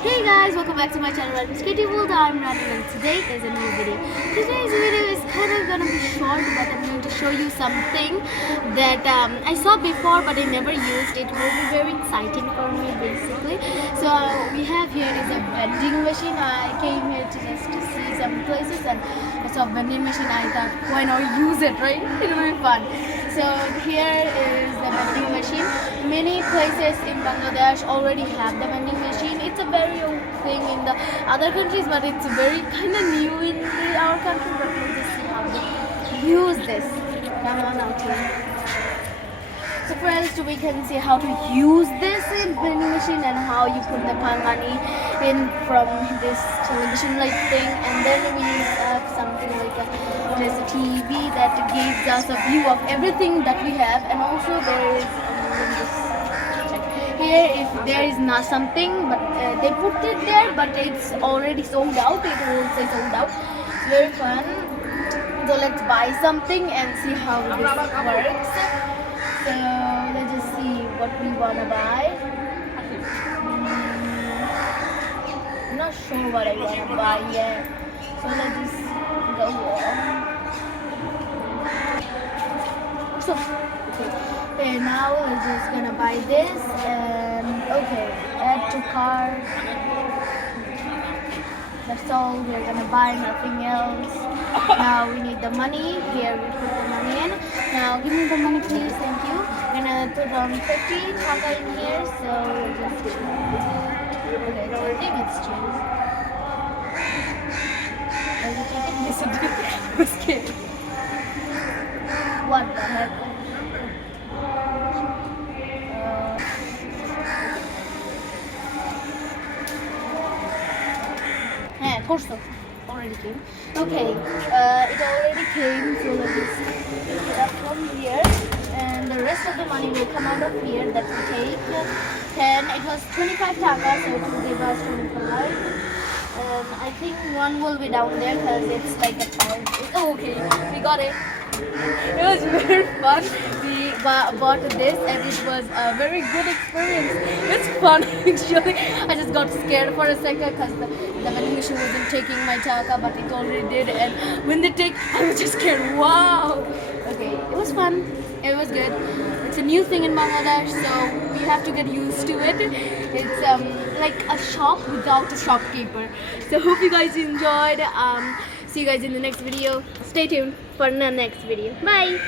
Hey guys, welcome back to my channel Radmi's Creative World. I'm Radmi and today is a new video. Today's video is kind of gonna be short, but I'm going to show you something that I saw before but I never used. It will be very exciting for me basically. So we have here is a vending machine. I came here to just to see some places and I saw a vending machine. I thought, why not use it, right? It will be fun. So here is the vending machine. Many places in Bangladesh already have the vending machine. It's a very old thing in the other countries, but it's very kind of new in our country. But we'll just see how they use this. Come on out here. So first we can see how to use this in vending machine and how you put the money in from this television like thing, and then we have something like there's a TV that gives us a view of everything that we have, and also there is here if there is not something, but they put it there, but it's already sold out. It will say sold out. It's very fun. So let's buy something and see how this works. So let's just see what we wanna buy. I'm not sure what I wanna buy yet. So let's just go on. So okay, now we're just gonna buy this and okay, add to cart. That's all we're gonna buy, nothing else. Now we need the money. Here we put the money in. Now give me the money please, thank you. I'm gonna put on 50 Dhaka in here, so we'll just okay, so I think it's cheese. Does it take it? Yes, it did. I was kidding. What the heck? Yeah, course already came. Okay, it already came, so let's just pick it up from here. And the rest of the money will come out of here that we take. 10, it was 25 Dhaka, so it will give us 25. I think one will be down there because it's like a pound. Oh, okay, we got it. It was very fun. We bought this and it was a very good experience. It's fun actually. I just got scared for a second because the vending machine wasn't taking my Dhaka, but it already did. And when they take, I was just scared. Wow. Okay, it was fun. It was good. It's a new thing in Bangladesh, so we have to get used to it. It's like a shop without a shopkeeper. So hope you guys enjoyed. See you guys in the next video. Stay tuned for the next video. Bye.